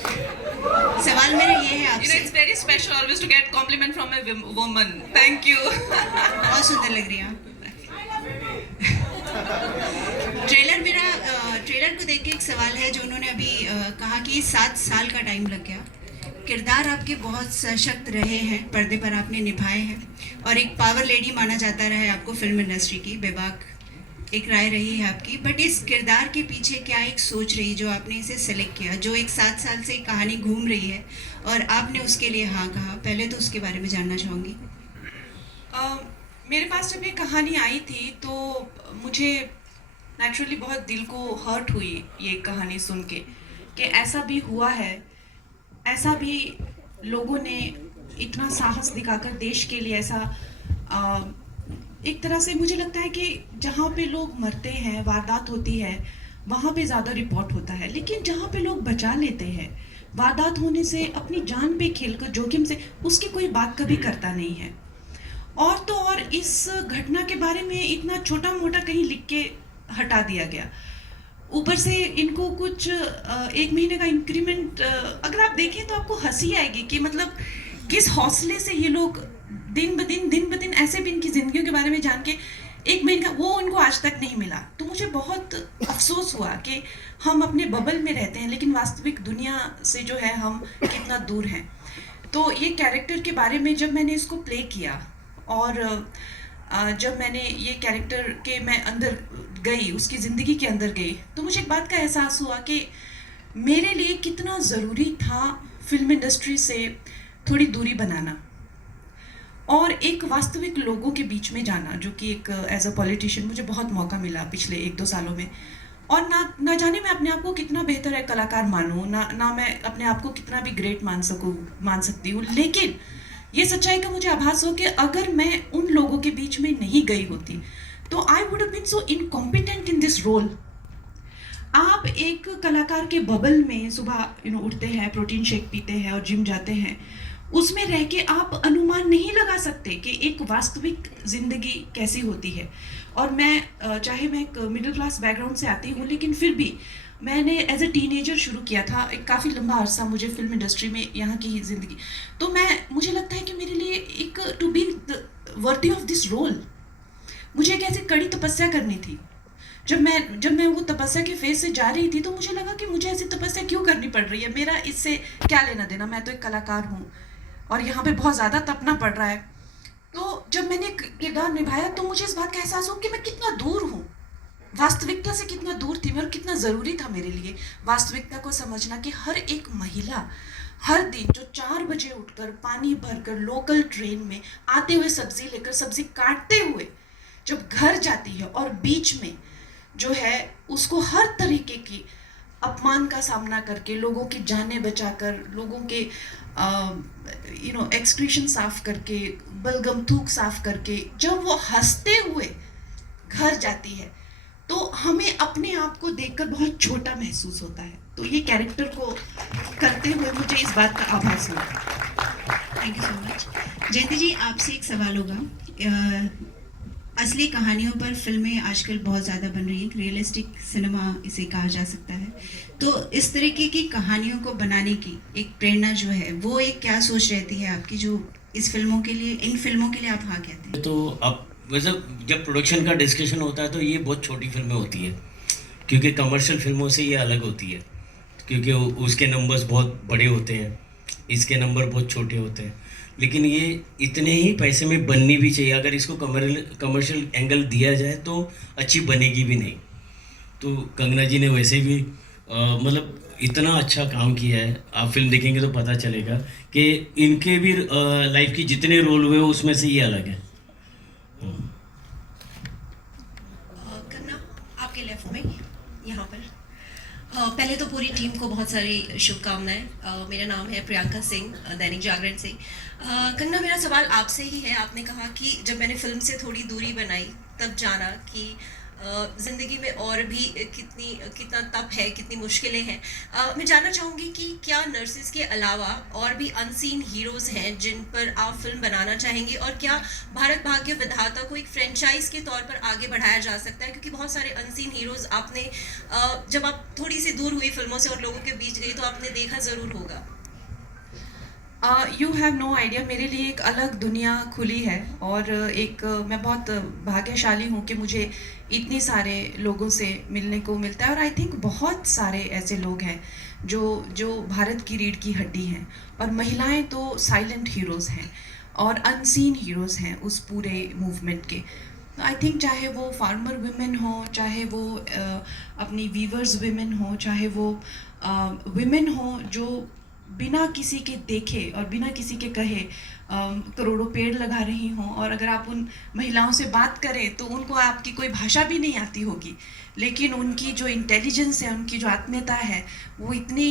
सवाल मेरा ये है आपसे, it's very special always to get compliment from a woman. Thank you. बहुत सुंदर लग रही हैं आप। ट्रेलर को देख के एक सवाल है जो उन्होंने अभी कहा कि 7 साल का टाइम लग गया। किरदार आपके बहुत सशक्त रहे हैं, पर्दे पर आपने निभाए हैं और एक पावर लेडी माना जाता रहा है आपको फिल्म इंडस्ट्री की, बेबाक एक राय रही है आपकी। बट इस किरदार के पीछे क्या एक सोच रही जो आपने इसे सेलेक्ट किया, जो एक 7 साल से कहानी घूम रही है और आपने उसके लिए हाँ कहा? पहले तो उसके बारे में जानना चाहूँगी। मेरे पास जब ये कहानी आई थी तो मुझे नेचुरली बहुत दिल को हर्ट हुई ये कहानी सुन के कि ऐसा भी हुआ है, ऐसा भी लोगों ने इतना साहस दिखाकर देश के लिए ऐसा एक तरह से मुझे लगता है कि जहाँ पे लोग मरते हैं, वारदात होती है, वहाँ पे ज़्यादा रिपोर्ट होता है, लेकिन जहाँ पे लोग बचा लेते हैं वारदात होने से, अपनी जान पे खेलकर जोखिम से, उसकी कोई बात कभी करता नहीं है। और तो और इस घटना के बारे में इतना छोटा मोटा कहीं लिख के हटा दिया गया। ऊपर से इनको कुछ 1 महीने का इंक्रीमेंट, अगर आप देखें तो आपको हंसी आएगी कि मतलब किस हौसले से ये लोग दिन ब दिन ऐसे भी इनकी ज़िंदगियों के बारे में जान के 1 महीने का, वो उनको आज तक नहीं मिला। तो मुझे बहुत अफसोस हुआ कि हम अपने बबल में रहते हैं लेकिन वास्तविक दुनिया से जो है हम कितना दूर हैं। तो ये कैरेक्टर के बारे में जब मैंने इसको प्ले किया और जब मैंने ये कैरेक्टर के मैं अंदर गई, उसकी ज़िंदगी के अंदर गई, तो मुझे एक बात का एहसास हुआ कि मेरे लिए कितना ज़रूरी था फिल्म इंडस्ट्री से थोड़ी दूरी बनाना और एक वास्तविक लोगों के बीच में जाना, जो कि एक एज अ पॉलिटिशियन मुझे बहुत मौका मिला पिछले 1-2 सालों में। और ना जाने मैं अपने आप को कितना बेहतर है कलाकार मानूँ, ना मैं अपने आप को कितना भी ग्रेट मान सकती हूँ, लेकिन ये सच्चाई का मुझे आभास हो कि अगर मैं उन लोगों के बीच में नहीं गई होती तो I would have been so incompetent in this role. आप एक कलाकार के बबल में सुबह उठते हैं, प्रोटीन शेक पीते हैं और जिम जाते हैं, उसमें रह के आप अनुमान नहीं लगा सकते कि एक वास्तविक ज़िंदगी कैसी होती है। और मैं चाहे मैं एक मिडिल क्लास बैकग्राउंड से आती हूँ, लेकिन फिर भी मैंने एज अ टीनेजर शुरू किया था, एक काफ़ी लंबा अरसा मुझे फिल्म इंडस्ट्री में यहाँ की ज़िंदगी, तो मुझे लगता है कि मेरे लिए एक to be worthy of this role मुझे एक ऐसी कड़ी तपस्या करनी थी। जब मैं वो तपस्या के फेज से जा रही थी तो मुझे लगा कि मुझे ऐसी तपस्या क्यों करनी पड़ रही है, मेरा इससे क्या लेना देना, मैं तो एक कलाकार हूँ और यहाँ पे बहुत ज़्यादा तपना पड़ रहा है। तो जब मैंने किरदार निभाया तो मुझे इस बात का एहसास हो कि मैं कितना दूर हूँ, वास्तविकता से कितना दूर थी मैं, और कितना ज़रूरी था मेरे लिए वास्तविकता को समझना कि हर एक महिला हर दिन जो 4 बजे उठकर पानी भरकर लोकल ट्रेन में आते हुए सब्जी लेकर सब्जी काटते हुए जब घर जाती है और बीच में जो है उसको हर तरीके की अपमान का सामना करके, लोगों की जानें बचाकर, लोगों के एक्सक्रीशन साफ करके, बलगम थूक साफ करके जब वो हंसते हुए घर जाती है तो हमें अपने आप को देखकर बहुत छोटा महसूस होता है। तो ये कैरेक्टर को करते हुए मुझे इस बात का आभास हुआ। Thank you so much. Jayanti ji, आपसे एक सवाल होगा। असली कहानियों पर फिल्में आजकल बहुत ज़्यादा बन रही हैं, रियलिस्टिक सिनेमा इसे कहा जा सकता है। तो इस तरीके की कहानियों को बनाने की एक प्रेरणा जो है वो एक क्या सोच रहती है आपकी, जो इस फिल्मों के लिए, इन फिल्मों के लिए आप हाँ कहते हैं? तो अब वैसे जब प्रोडक्शन का डिस्कशन होता है तो ये बहुत छोटी फिल्में होती है, क्योंकि कमर्शियल फिल्मों से ये अलग होती है, क्योंकि उसके नंबर्स बहुत बड़े होते हैं, इसके नंबर बहुत छोटे होते हैं। लेकिन ये इतने ही पैसे में बननी भी चाहिए, अगर इसको कमर्शियल एंगल दिया जाए तो अच्छी बनेगी भी नहीं। तो कंगना जी ने वैसे भी मतलब इतना अच्छा काम किया है, आप फिल्म देखेंगे तो पता चलेगा कि इनके भी लाइफ की जितने रोल हुए उसमें से ये अलग है। करना आपके लेफ्ट में यहाँ पर। पहले तो पूरी टीम को बहुत सारी शुभकामनाएं। मेरा नाम है प्रियंका सिंह, दैनिक जागरण से। कंगना, मेरा सवाल आपसे ही है। आपने कहा कि जब मैंने फिल्म से थोड़ी दूरी बनाई तब जाना कि ज़िंदगी में और भी कितना तप है, कितनी मुश्किलें हैं। मैं जानना चाहूँगी कि क्या नर्सेज के अलावा और भी अनसीन हीरोज़ हैं जिन पर आप फिल्म बनाना चाहेंगे, और क्या भारत भाग्य विधाता को एक फ्रेंचाइज के तौर पर आगे बढ़ाया जा सकता है? क्योंकि बहुत सारे अनसीन हीरोज़ आपने जब आप थोड़ी सी दूर हुई फिल्मों से और लोगों के बीच गई तो आपने देखा ज़रूर होगा। यू हैव नो आइडिया, मेरे लिए एक अलग दुनिया खुली है, और मैं बहुत भाग्यशाली हूँ कि मुझे इतने सारे लोगों से मिलने को मिलता है। और आई थिंक बहुत सारे ऐसे लोग हैं जो भारत की रीढ़ की हड्डी हैं, और महिलाएं तो साइलेंट हीरोज़ हैं और अनसीन हीरोज़ हैं उस पूरे मूवमेंट के। आई थिंक चाहे वो फार्मर वुमेन हो, चाहे वो अपनी वीवर्स वुमेन हो, चाहे वो वुमेन हो जो बिना किसी के देखे और बिना किसी के कहे करोड़ों पेड़ लगा रही हों, और अगर आप उन महिलाओं से बात करें तो उनको आपकी कोई भाषा भी नहीं आती होगी, लेकिन उनकी जो इंटेलिजेंस है, उनकी जो आत्मीयता है, वो इतनी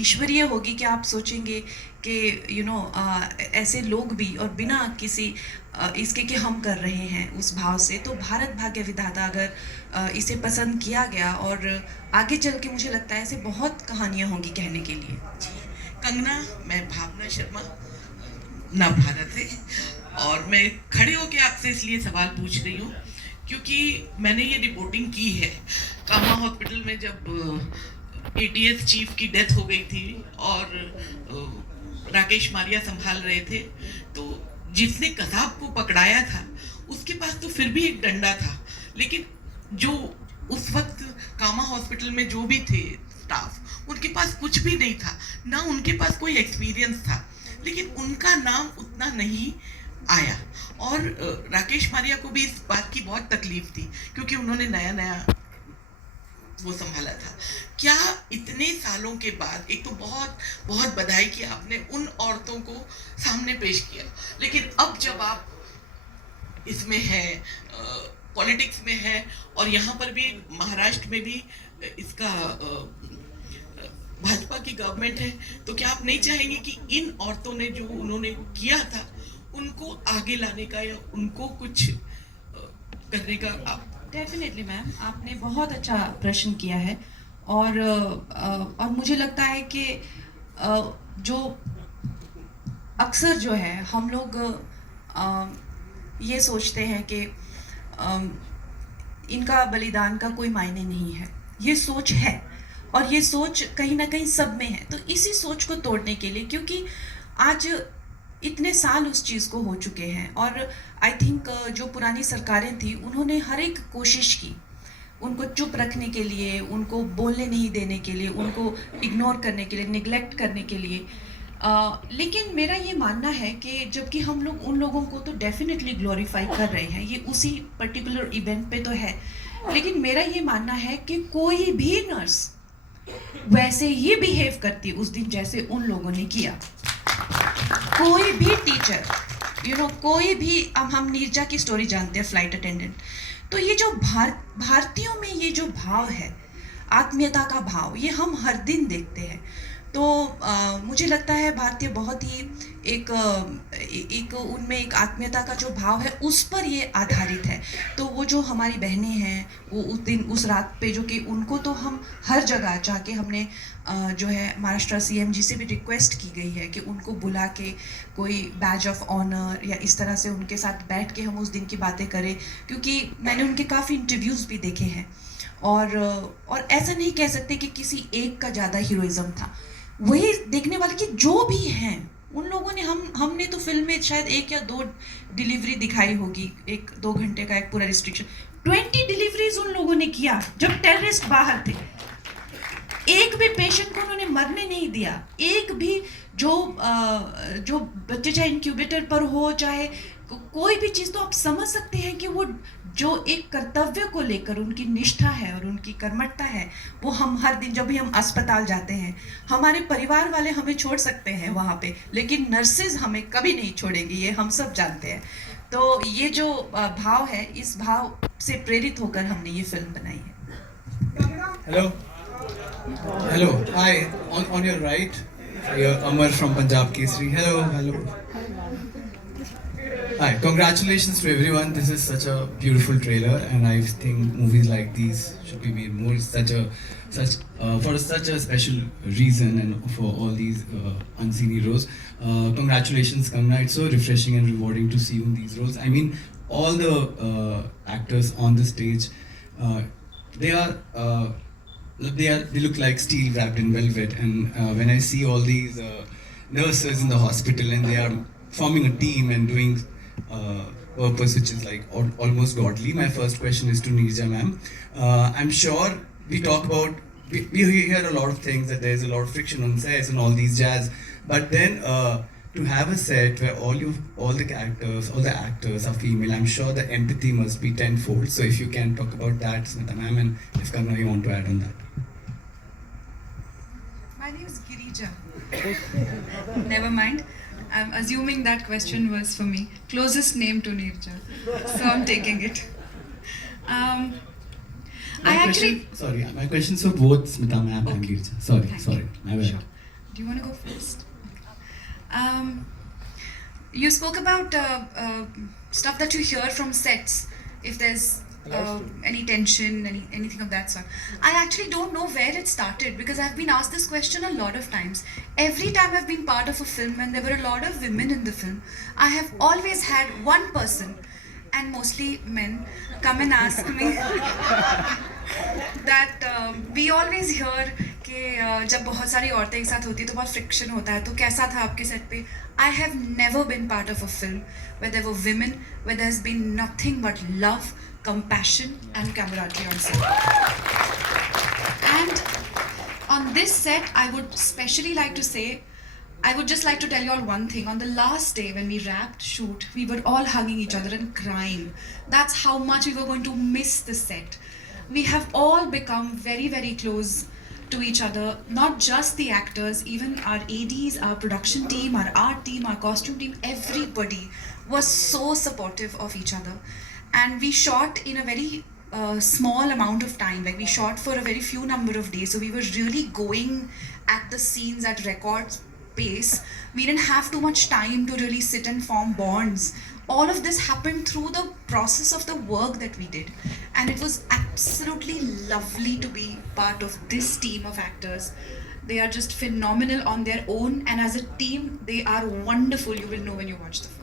ईश्वरीय होगी कि आप सोचेंगे कि ऐसे लोग भी, और बिना किसी इसके कि हम कर रहे हैं उस भाव से। तो भारत भाग्य विधाता अगर इसे पसंद किया गया, और आगे चल के मुझे लगता है ऐसे बहुत कहानियाँ होंगी कहने के लिए। कंगना, मैं भावना शर्मा नव भारत से, और मैं खड़े होकर आपसे इसलिए सवाल पूछ रही हूँ क्योंकि मैंने ये रिपोर्टिंग की है। कामा हॉस्पिटल में जब एटीएस चीफ की डेथ हो गई थी और राकेश मारिया संभाल रहे थे, तो जिसने कसाब को पकड़ाया था उसके पास तो फिर भी एक डंडा था, लेकिन जो उस वक्त कामा हॉस्पिटल में जो भी थे स्टाफ, उनके पास कुछ भी नहीं था, ना उनके पास कोई एक्सपीरियंस था, लेकिन उनका नाम उतना नहीं आया। और राकेश मारिया को भी इस बात की बहुत तकलीफ थी क्योंकि उन्होंने नया नया वो संभाला था। क्या इतने सालों के बाद, एक तो बहुत बहुत बधाई कि आपने उन औरतों को सामने पेश किया, लेकिन अब जब आप इसमें हैं, पॉलिटिक्स में है, और यहाँ पर भी महाराष्ट्र में भी इसका भाजपा की गवर्नमेंट है, तो क्या आप नहीं चाहेंगे कि इन औरतों ने जो उन्होंने किया था उनको आगे लाने का या उनको कुछ करने का? आप डेफिनेटली मैम, आपने बहुत अच्छा प्रश्न किया है, और मुझे लगता है कि जो अक्सर जो है हम लोग ये सोचते हैं कि इनका बलिदान का कोई मायने नहीं है। ये सोच है, और ये सोच कहीं ना कहीं सब में है। तो इसी सोच को तोड़ने के लिए, क्योंकि आज इतने साल उस चीज़ को हो चुके हैं, और आई थिंक जो पुरानी सरकारें थी उन्होंने हर एक कोशिश की उनको चुप रखने के लिए, उनको बोलने नहीं देने के लिए, उनको इग्नोर करने के लिए, निगलेक्ट करने के लिए। लेकिन मेरा ये मानना है कि जबकि हम लोग उन लोगों को तो डेफिनेटली ग्लोरीफाई कर रहे हैं, ये उसी पर्टिकुलर इवेंट पे तो है, लेकिन मेरा ये मानना है कि कोई भी नर्स वैसे ही बिहेव करती उस दिन जैसे उन लोगों ने किया। कोई भी टीचर, कोई भी, अब हम नीरजा की स्टोरी जानते हैं, फ्लाइट अटेंडेंट। तो ये जो भारतीयों में ये जो भाव है, आत्मीयता का भाव, ये हम हर दिन देखते हैं। तो मुझे लगता है भारतीय बहुत ही एक उनमें एक आत्मीयता का जो भाव है उस पर ये आधारित है। तो वो जो हमारी बहनें हैं, वो उस दिन उस रात पे, जो कि उनको तो हम हर जगह जाके हमने जो है महाराष्ट्र सीएम जी से भी रिक्वेस्ट की गई है कि उनको बुला के कोई बैज ऑफ ऑनर या इस तरह से उनके साथ बैठ के हम उस दिन की बातें करें, क्योंकि मैंने उनके काफ़ी इंटरव्यूज़ भी देखे हैं, और ऐसा नहीं कह सकते कि किसी एक का ज़्यादा हीरोइज्म था। वही देखने वाले कि जो भी हैं उन लोगों ने, हमने तो फिल्म में शायद 1 या 2 डिलीवरी दिखाई होगी, 1-2 घंटे का एक पूरा रिस्ट्रिक्शन। 20 डिलीवरीज उन लोगों ने किया जब टेररिस्ट बाहर थे। एक भी पेशेंट को उन्होंने मरने नहीं दिया। एक भी जो बच्चे चाहे इंक्यूबेटर पर हो, चाहे कोई भी चीज़, तो आप समझ सकते हैं कि वो जो एक कर्तव्य को लेकर उनकी निष्ठा है और उनकी कर्मठता है, वो हम हर दिन जब भी हम अस्पताल जाते हैं, हमारे परिवार वाले हमें छोड़ सकते हैं वहाँ पे, लेकिन नर्सेज हमें कभी नहीं छोड़ेगी, ये हम सब जानते हैं। तो ये जो भाव है, इस भाव से प्रेरित होकर हमने ये फिल्म बनाई है। Hello, hi. On your right, you're Amar from Punjab Kesari. Hello. Hi, congratulations to everyone. This is such a beautiful trailer, and I think movies like these should be made more. For such a special reason, and for all these unseen heroes. Congratulations, Kangna. It's so refreshing and rewarding to see you in these roles. I mean, all the actors on the stage, they are. They look like steel wrapped in velvet, and when I see all these nurses in the hospital and they are forming a team and doing purpose which is like almost godly. My first question is to Neerja ma'am. I'm sure we hear a lot of things, that there's a lot of friction on sets and all these jazz, but then to have a set where all the actors are female, I'm sure the empathy must be tenfold. So if you can talk about that, Smita ma'am, and if Karna you want to add on that. My name is Girija. Never mind. I'm assuming that question was for me. Closest name to Neerja. So I'm taking it. My question's for both Smita ma'am and Girija. Sorry. My bad. Sure. Do you want to go first? You spoke about stuff that you hear from sets. If there's any tension, anything of that sort. I actually don't know where it started, because I've been asked this question a lot of times. Every time I've been part of a film and there were a lot of women in the film, I have always had one person, and mostly men, come and ask me that we always hear कि जब बहुत सारी औरतें एक साथ होती है तो बहुत फ्रिक्शन होता है, तो कैसा था आपके सेट पे? I have never been part of a film where there were women, where there's been nothing but love, compassion and camaraderie on set. And on this set, I would especially like to say, I would just like to tell you all one thing. On the last day when we wrapped shoot, we were all hugging each other and crying. That's how much we were going to miss the set. We have all become very, very close to each other, not just the actors, even our ADs, our production team, our art team, our costume team, everybody was so supportive of each other. And we shot in a very small amount of time, like we shot for a very few number of days, so we were really going at the scenes at record pace. We didn't have too much time to really sit and form bonds. All of this happened through the process of the work that we did, and it was absolutely lovely to be part of this team of actors. They are just phenomenal on their own, and as a team they are wonderful. You will know when you watch the film.